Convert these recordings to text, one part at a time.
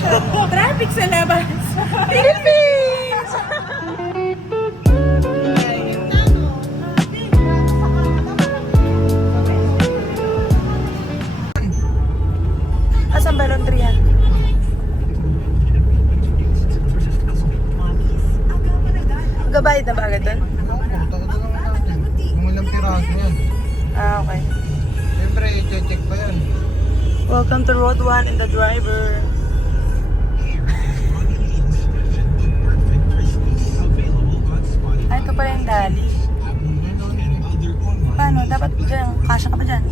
Traffic sa labas. Philippines! Asan ba laundryan? Gabayad na ba agad doon? Yung ilang piraso yan. Ah, okay. Siyempre, i-check pa yan. Welcome to Road 1 and the driver. Ay, ito pala yung dali. Paano? Dapat dyan. Kasya ka ba dyan?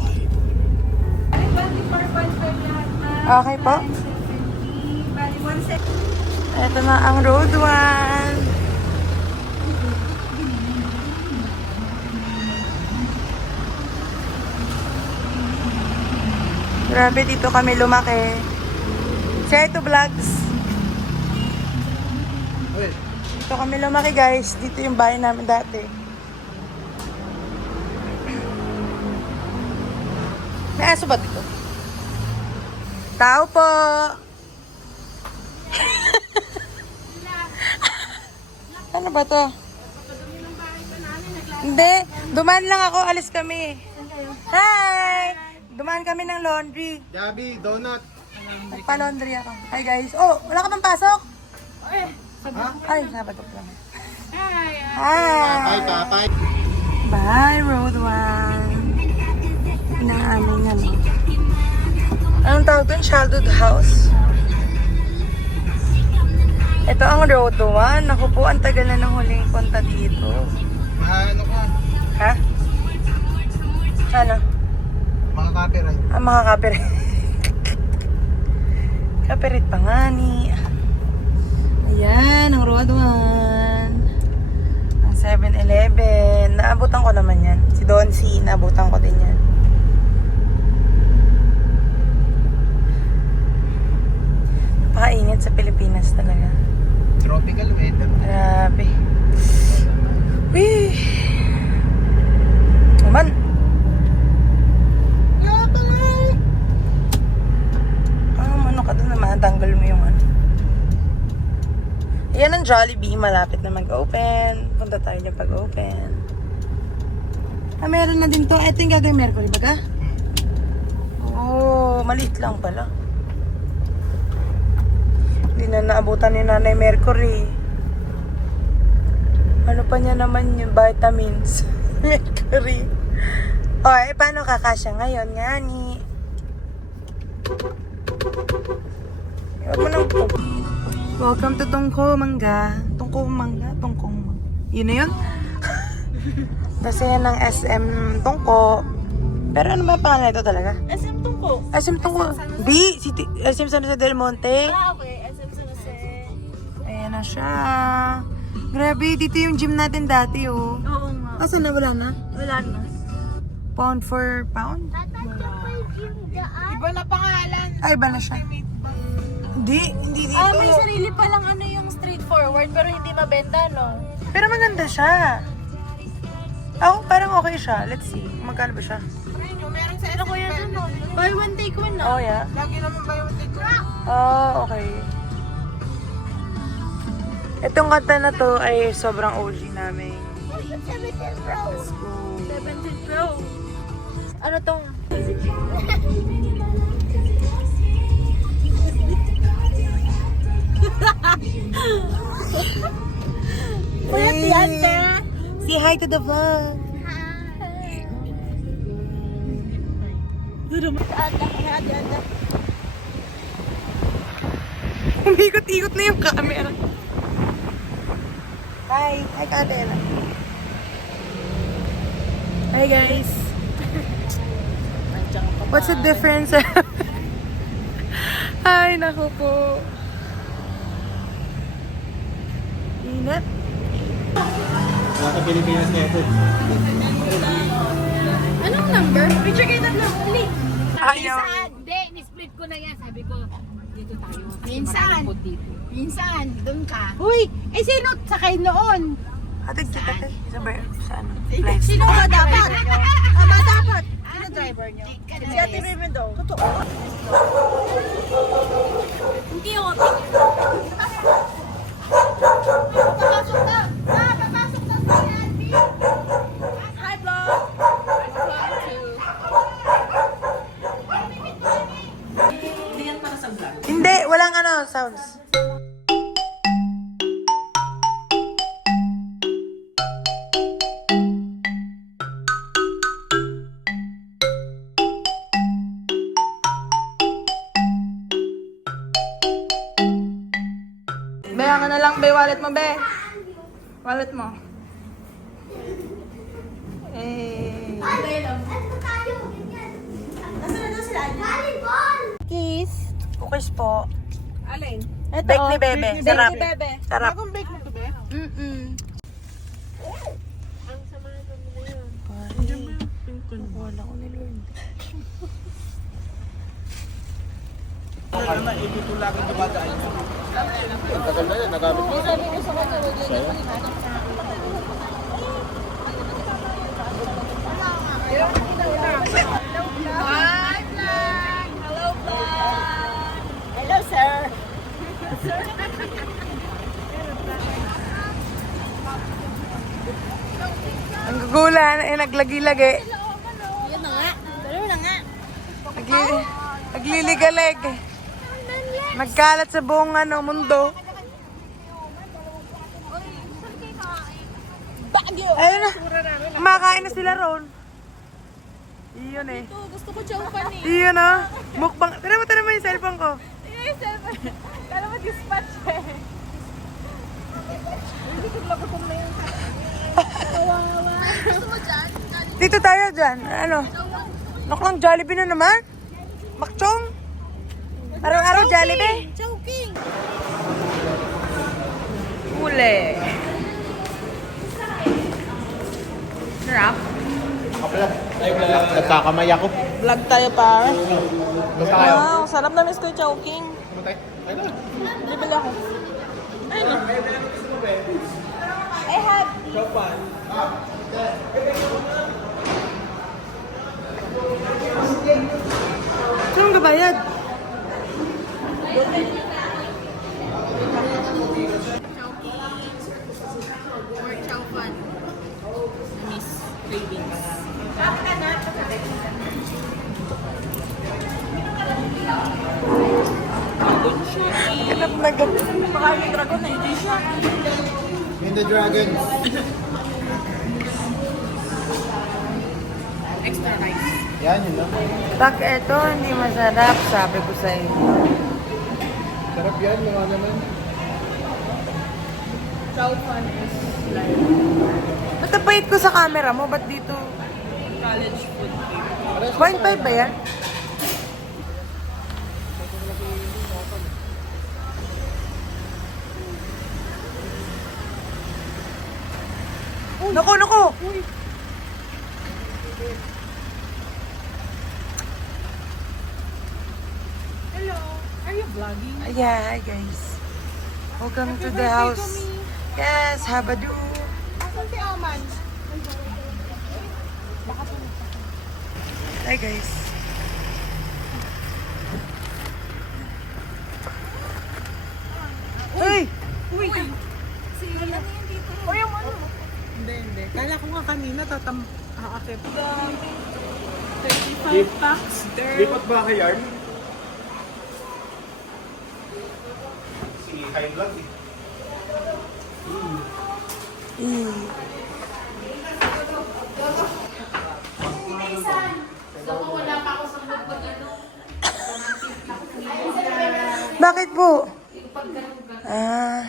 Okay po. Ito na ang Road 1. Grabe, dito kami lumaki. Say to vlogs. Dito kami lumaki, guys. Dito yung bahay namin dati. May aso ba dito? Tao po! Ano ba to? Hindi. Dumaan lang ako. Alis kami. Hi! Dumaan kami ng laundry. Gabi, donut. Nagpa-laundry ako. Hi guys. Oh, wala ka bang pasok? Ay, Sabado lang. Hi! Kapay, kapay. Bye, Road 1. Inaaming ano. Anong tawag doon? Childhood house? Ito ang Road 1. Naku po, ang tagal na ng huling punta dito. Ano ka? Ha? Ano? Mga copyright. Ang mga copyright. Copyright pa nga ni. Ayan, ang Road 1. Ang 7-Eleven. Naabutan ko naman yan. Si Don C, naabutan ko din yan. Napakainit sa Pilipinas talaga. Tropical weather. Grabe. Wee! Naman. Ano ka doon naman? Tanggal mo yung ano. Ayan ang Jollibee. Malapit na mag-open. Punta tayo dyan pag-open. Ah, meron na din to. Ito yung gagawin Mercury baga? Oh, maliit lang pala. Hindi na naabutan ni Nanay Mercury. Ano pa niya naman yung vitamins? Mercury. O, paano kakasya ngayon? Ngani. Huwag mo nang... Welcome to Tungko Mangga. Tungko Mangga? Tungko Mangga. Yun na yun? Kasi yan ng SM Tungko. Pero ano ba pangalan ito talaga? SM Tungko. SM Tungko. Di! SM San Jose del Monte. Ah, okay. SM San Jose. Ayan na siya. Grabe, dito yung gym natin dati, oh. Oo nga. Asan na? Wala na? Wala na. Pound for pound? Iba na pangalan. Ay, iba na siya. Hindi dito. Ah, may sarili pa lang ano yung straightforward pero hindi mabenta, no? Pero maganda siya. Oh, parang okay siya. Let's see. Magkano ba siya? Meron sa ano kuya dun, no? Buy one, take one, no? Oh, yeah. Lagi naman ba yung tikman? Oh, okay. Itong kanta na to ay sobrang OG namin. 17 Pro. 17 Pro. Ano tong? Kuya Tianda. Say hi to the vlog. Tianda. Umikot-ikot na yung camera. Hi. Hi, Kadela. Hi, guys. What's the difference? Ay, naku po. Init. Wala ka Pilipinas na ito. Anong number? Picture kayo tatlo. Dali. Ayaw. Hindi, ni-split ko na yan. Sabi ko, dito tayo. Kasi Minsan. maraming pot dito. Minsan, doon ka. Uy, eh sino sakay noon? Hatid kita ka. Sa ano? Sino ba dapat? Ba dapat? Sino driver nyo? Si Ate Raymond daw. Totoo. Hindi ako sounds. Be, ka na lang, be. Wallet mo, be. Wallet mo. Eh. Kiss. Cookies po. Alin? Ito, Bake ni Bebe. Sarap. Bake ni Bebe. Sarap. Bagong bake mo to, be? Mm-mm. Wala ko ni Lord. Wala naman, ibitulagan dumadaan. Ang tagal na yan, nagamit mo. Sa'yo? Hello, sir. Ang gugulan, naglagi-lagi. Yun na nga. Pero na nga. Nagliligalig. Nagkalat sa buong mundo. Bagyo. Ayun na. Kumakain na sila ron. Iyon eh. Gusto ko chowpan eh. Iyon na. Mukbang. Tara mo yung cellphone ko. Kala mo dispatch eh. Dito tayo dyan. Ano? Naklang Jollibee na naman. Makchong. Araw-araw Jollibee. Chowking. Huli. Sarap. Ako pala. Nagkakamay ako. Vlog tayo pare. Basta kayo. Wow, sarap na miss ko yung Chowking. Pumatay. Tayo na. Bibili ako. Ayun na. I have. Saan ka bayad? Or chowpan. Miss cravings. Ganap na ganap. Baka may dragon na hindi siya. In the Dragons. Extra rice. Yan, yun lang. Pag eto, hindi masarap, sabi ko sa inyo. Sarap yan, yung ano naman. Chowpan is like Ba't napait ko sa camera mo? Ba't dito? college food. 0.5 ba yan? Naku! Hello. Are you vlogging? Yeah, hi guys. Welcome to the house. Yes, habadu. Asan si Aman? Hi guys. Hey! Uy! Si ano yan dito? O yung ano? Hindi. Kala ko nga kanina aakit. 35 packs there. Lipat ba kay Yarn? Si High Vlog eh. Bakit po? Ah.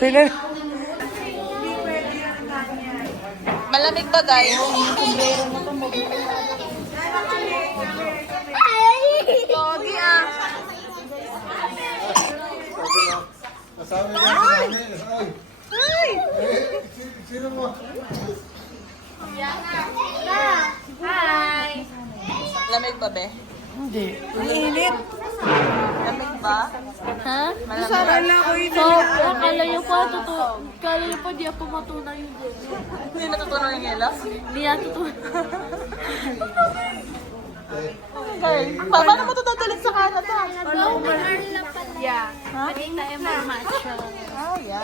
Pinan. Malamig ba guys? Pogi ah. Kasama niya. Ay! Sino mo? Hi! Lamig ba be? Hindi. Init. Lamig ba? Ha? Malamig. So, akala niyo po, akala niyo po, di ako matunaw yung gelo. Hindi natutunan yung yelo? Hindi natutunan. Okay. Paano mo ito dadalhin sa Canada? Yeah. Pwede tayo mag-matcha. Oh, yeah.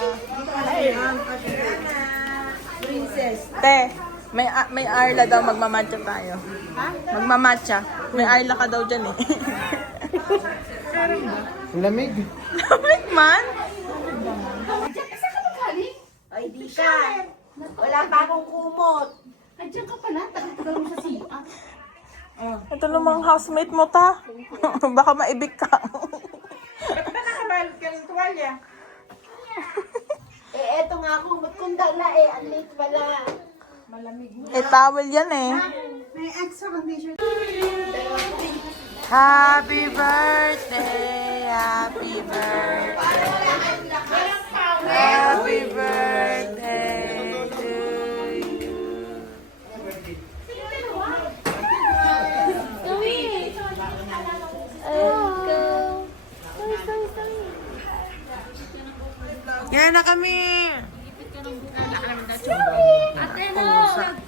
Princess. Te, may Arla daw magmamatcha tayo. Ha? Magmamatcha. May Ayla ka daw dyan eh. Ang lamig. Lamig man? Ay, di ka. Wala pa akong kumot. Andiyan ka pala, tagal-tagal mo sa siya. Ito lumang housemate mo ta. Baka maibig ka. Eto nga kumot kong dala ang late pala. Eh, towel yan eh. May extra condition. Happy birthday, happy birthday. Happy birthday to you. Yan na kami. Birthday, happy birthday to you. Okay na vlog.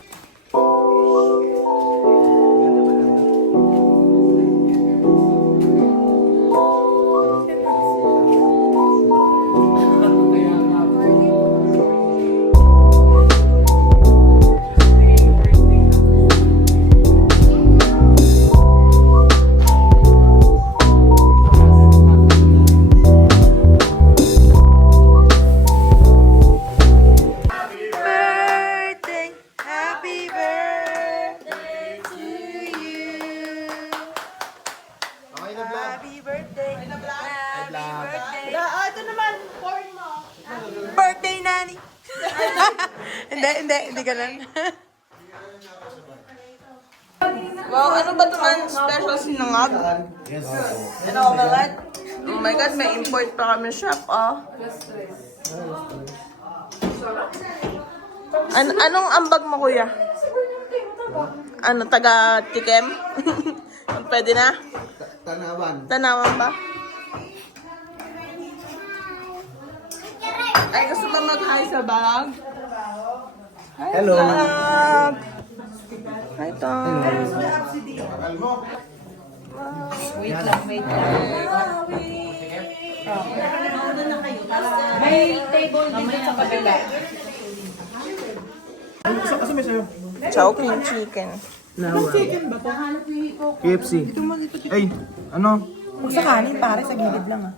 Happy birthday, happy birthday. Ito naman, porn mo. Birthday, Nani. Hindi ganun. Wow, ano ba ito man? Special sinangag? Yes. Ano, omelette? Oh my God, may import pa kami shop, oh. Anong ambag mo, kuya? Ano, taga-tikem? Pwede na? Tanawan. Tanawan ba? Ay, gusto ba mag-hi sa bag? Hi, Hello. Tag. Hi, Tag. May table dito sa kabila. Asa may sayo? Chowking chicken. KFC. Ay, ano? Huwag sa kanin, pare. Sa gilid lang, ah.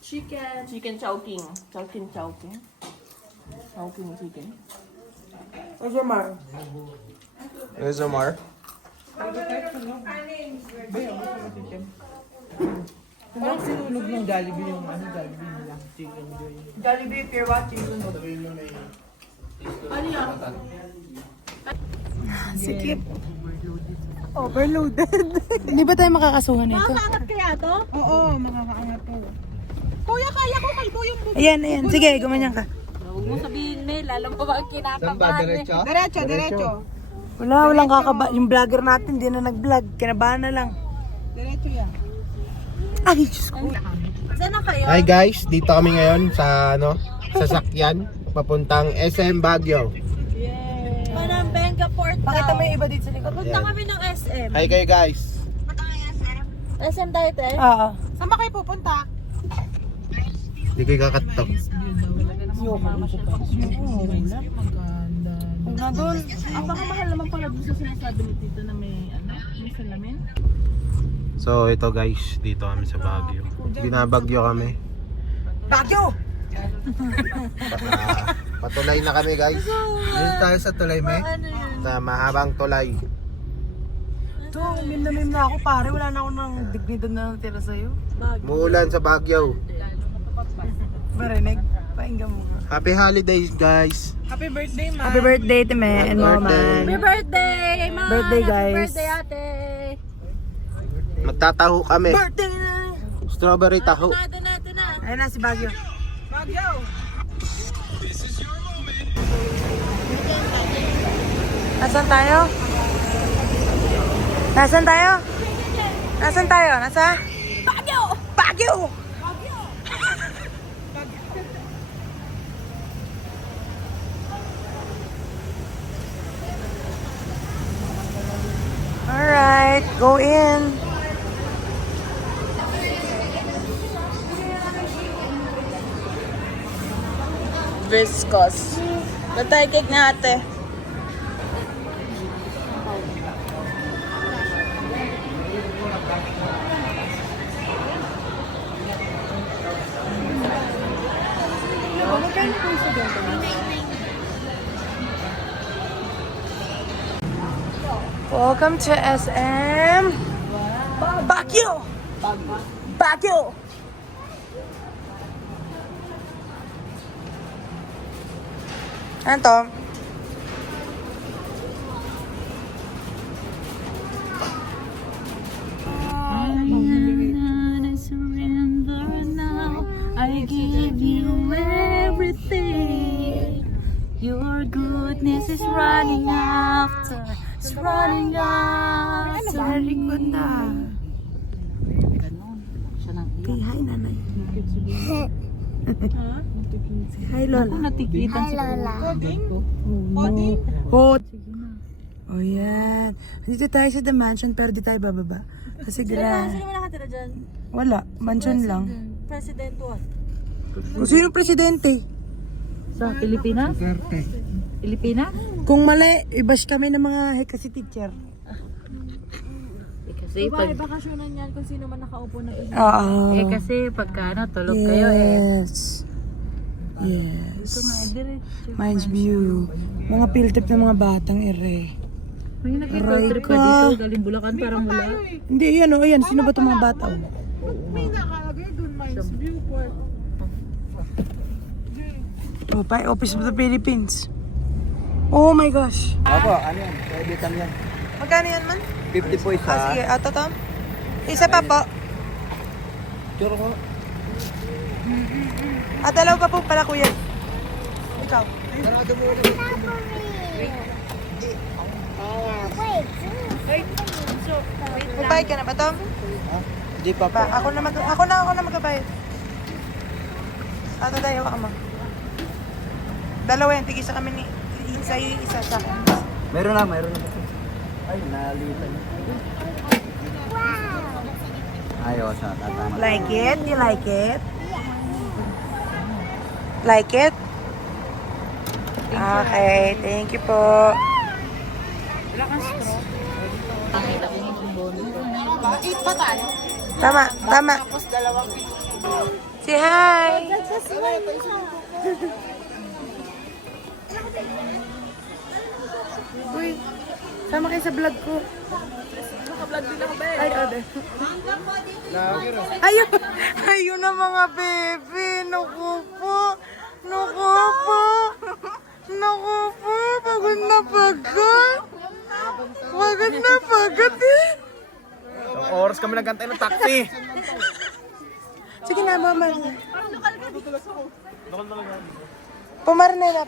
Chicken. Chicken chowking. Chowking. Chowking chicken. There's Omar. Parang sinunog ng Jollibee yung ano, Jollibee nila. Chicken joy. Jollibee, Pier Watching. Sikip. Overloaded. Hindi ba tayo makakasuhan nito? Makakaangat kaya to? Oo, makakaangat po. Kuya, kaya ko kalbo yung bubo. Ayan. Sige, gumanyan ka. Huwag mo sabihin, Mel. Alam ko ba ang Saan ba? kinakabahan eh. Diretso? Diretso. Walang kakaba. Yung vlogger natin, di na nag-vlog. Kinabahan na lang. Diretso yan. Ay, Diyos ko. Saan na kayo? Hi guys, dito kami ngayon sa sasakyan papuntang SM Baguio. Parang Benga Port Pakita mo yung iba dito sa likod. Punta Yan. kami ng SM. Hi kayo guys. SM tayo, te? Oo. Saan ba kayo pupunta? Hindi kayo kakatok. Na doon. Ang baka mahal naman pala doon sa sinasabi ni Tito na may salamin. So ito guys, dito kami sa Baguio. Binabagyo kami. Bagyo! Patulay na kami guys. Dito tayo sa tulay me. Sa mahabang tulay. Ito, meme na ako pare. Wala na ako ng dignidad na natira sa'yo. Muulan sa Baguio. Marinig? Painggan mo. Happy holidays guys. Happy birthday, ma. Happy birthday to me and mama. Happy birthday, Ma! Birthday, guys. Happy birthday, ate! Magtataho kami. Birthday na! Strawberry taho. Ito na. Ayun na si Bagyo. Bagyo. Nasaan tayo? Nasaan tayo? Nasaan tayo? Nasa? Bagyo! Bagyo! Alright, go in. Hibiscus. Batay cake na ate. Welcome to SM Baguio! Baguio! Ano to? I surrender now. I give you everything. Your goodness is running after. It's running after. Very good na. Say hi, nanay. Say hi, Lola. Hi, Lola. Hot. Oh, yan. Dito tayo sa The Mansion, pero di tayo bababa. Kasi Sino mo nakatira dyan? wala. Mansion lang. President what? Kung sino presidente? Sa Pilipinas? Pilipinas? Kung mali, i-bash kami ng mga hekasi teacher. Kasi pag... bakasyonan yan kung sino man nakaupo na president. Oo. kasi pagka tulog kayo Yes. Yes. diretso. Minds view. Mga field trip ng mga batang ere. May Aray trip ko. ka dito, galing Bulacan, parang wala. Hindi, yan o, yan. Sino ba itong mga bata? Oh? Oh, pa Office of the Philippines. Oh my gosh. Opo, ano yan? Pwede kami yan. Magkano yan man? 50 po isa. Sige, ato to. Isa pa po. Sure ko. At dalawa pa po pala kuya. Ikaw. Sarado mo na. Magbayad ka na ba, Tom? Hindi pa po. Ba, ako na magbabayad. Ato tayo ka mo. Dalawa yan, tigisa kami ni isa sa akin. Meron na. Ay, nalitan. Ayos, tatama. Like it? You like it? Like it? Okay, thank you po. Tama. Say hi! Uy, sama kayo sa vlog ko. Naka-vlog din ako ba eh? Ay, ode. Ayun na mga bebe. Naku po. Pagod na pagod. Eh. Oras kami nagkantay ng taxi. Sige na, mama. Pumarne na.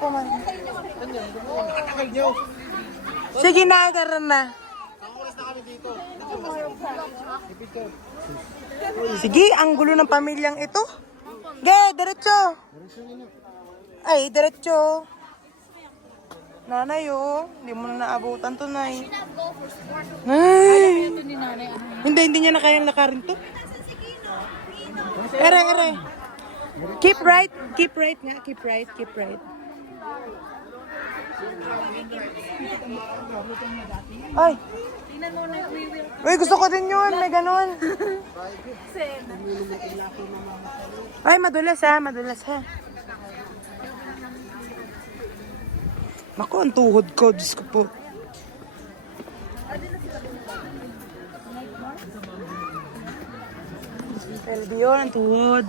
Sige na, tara na. Sige, ang gulo ng pamilyang ito. Ge, diretso. Ay, diretso. Nanay, oh. Hindi mo na naabutan to, nay. Ay. Hindi niya na kayang lakarin to. Ere. Keep right nga. Keep right. Ay. Uy, gusto ko din yun. May ganun. Ay, madulas ha. Naku, ang tuhod ko. Diyos ko po. Selby yun, ang tuhod.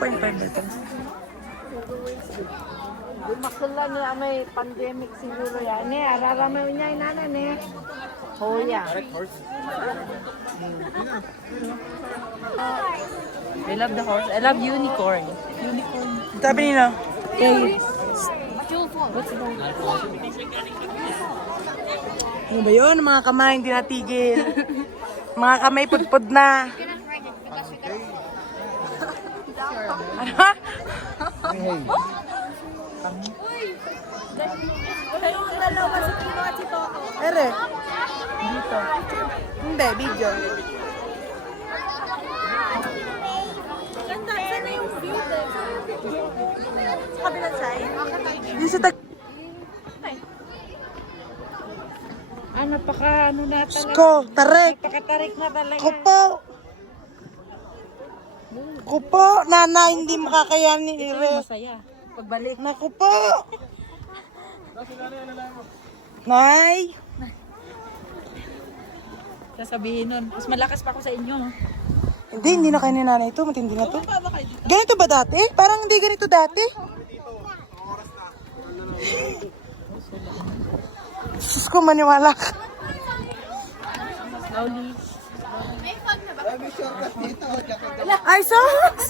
Point five better. Makala niya may pandemic siguro yan. Araramaw niya inanan eh. Hoya. I love the horse. I love unicorn. Sabi nila. Ano ba yun? Mga kamay hindi natigil. Mga kamay pudpud na. Ano? Kayong dalawa si Tino at si Toto. Ere. Dito. Hindi, video. Ganda, saan na yung view din? Sa kabilang side? Di sa tag... Napaka ano na Sko, tarik. Napakatarik na talaga. Kupo. Kupo, nana, hindi makakayanin ni Ire. Masaya. Pagbalik. Naku po. Nay. Sasabihin nun. Mas malakas pa ako sa inyo. Hindi na kayo ni nanay ito. Matindi na to. Ganito ba dati? Parang hindi ganito dati. Sus ko, maniwala ka. Slowly. Ay, sus!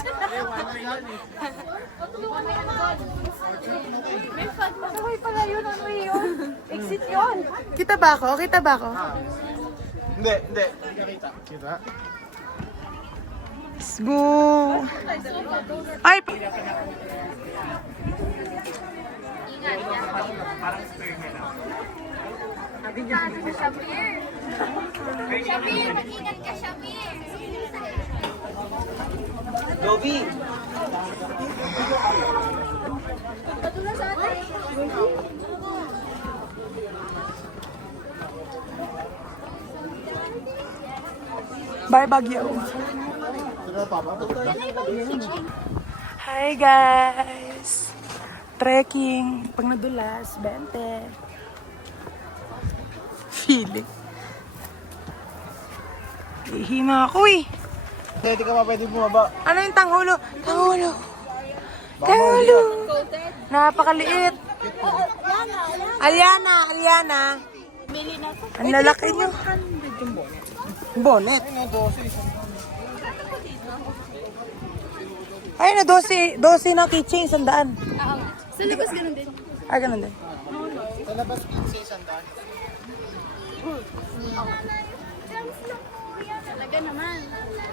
Masaway pala yun, ano yun? Exit yun. Kita ba ako? Kita ba ako? Hindi. Hindi ka kita. Kita? Let's go. Ay! Shabir, mag-ingat ka, Shabir. Dobby! Patulong sa atin. Bye, Baguio. Hi, guys. Trekking. Pag nadulas, 20. Feeling. Ihina ako eh. Hindi ka pa pwede bumaba. Ano yung tanghulo? Tanghulo. Tanghulo. Napakaliit. Aliana. Ang lalaki nyo. Bonnet. Ay, na 12 na kitchen, 100. Sa labas ganun din. Ay, ganun din. Sa labas 15 sandaan. Talaga naman.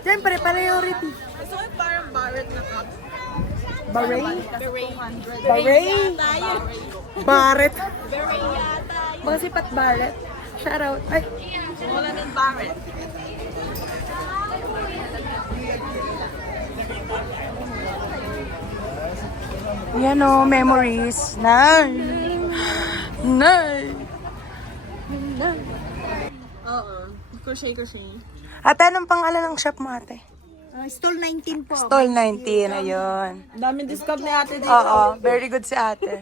Siyempre, priority. Gusto ko parang Barrett na cup. Barret? Beret. Barret? Barret. Beret yata. Baka si Pat Barret. Shout out. Ay, Wala ng Barrett. yan o, memories. Nay. Oo. Crochet. Ate, anong pangalan ng shop mo, ate? Stall 19 po. Stall 19, ayun. Daming discount ni ate dito. Oo, very good si ate.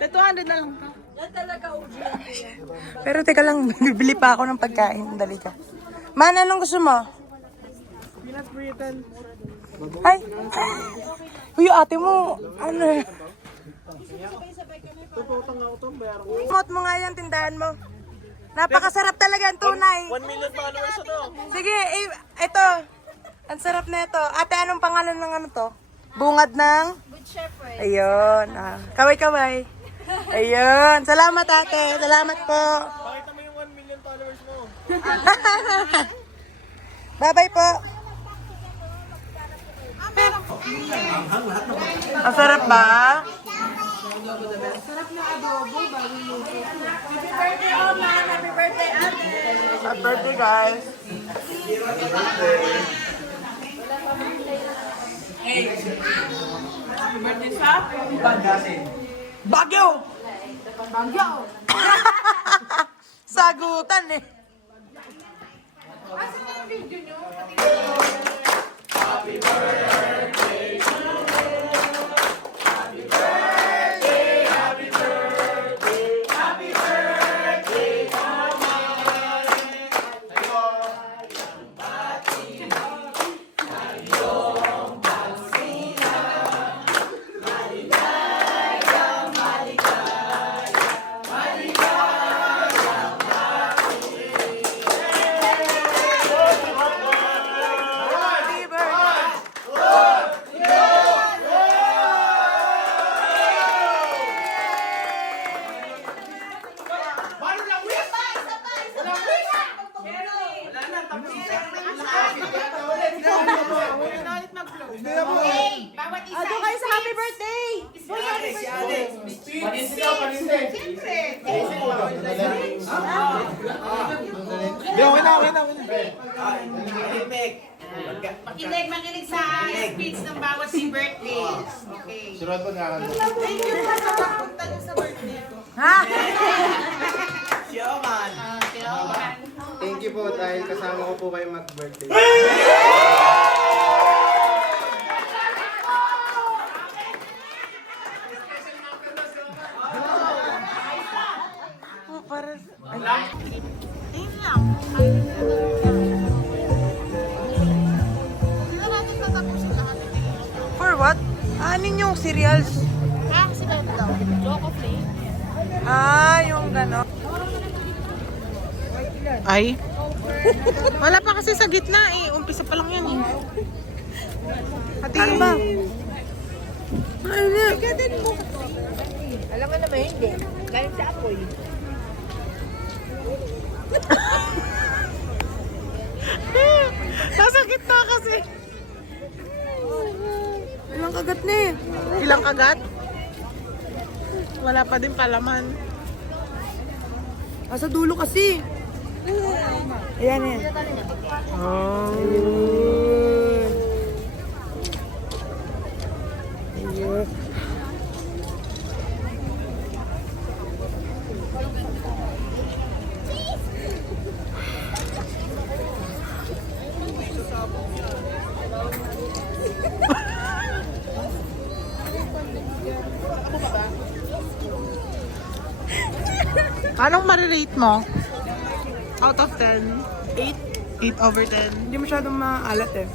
200 na lang. Pero teka lang, bibili pa ako ng pagkain. Dali ka. Man, anong gusto mo? Peanut Britain. Ay! Uy, ate mo, ano eh. Promote mo nga yung tindahan mo. Napakasarap talaga ang tunay. 1 million followers ito. Sige, ito. Ang sarap na ito. Ate, anong pangalan ng ano to? Bungad ng? Good Shepherd. Ayun. Kaway-kaway. Ayun. Salamat, ate. Salamat po. Pakita mo yung 1 million followers mo. Bye-bye po. Ang sarap ba? Happy birthday, ate. Happy birthday, guys. Bagyo! Sagutan eh. Happy birthday. Doon kayo sa happy birthday! Makinig sa speech ng bawat si birthday. Okay. Surat mo na Thank you po sa pagpunta niyo sa birthday ko. Thank you po dahil kasama ko po kayo mag-birthday. Oh, para... For what? Anin yung cereals? Si Bebe daw. Choco flake. Ah, yung gano'n. Ay. Wala pa kasi sa gitna eh. Umpisa pa lang yan eh. Hatiin ba? Ay, na. Alam mo naman hindi. Galing sa apoy. Nasa gitna kasi. Ilang kagat na eh. Ilang kagat? Wala pa din palaman. Nasa dulo kasi. Ayan eh. Oh. Anong marirate mo? Out of 10? 8? 8 over 10? Hindi masyadong maalat eh.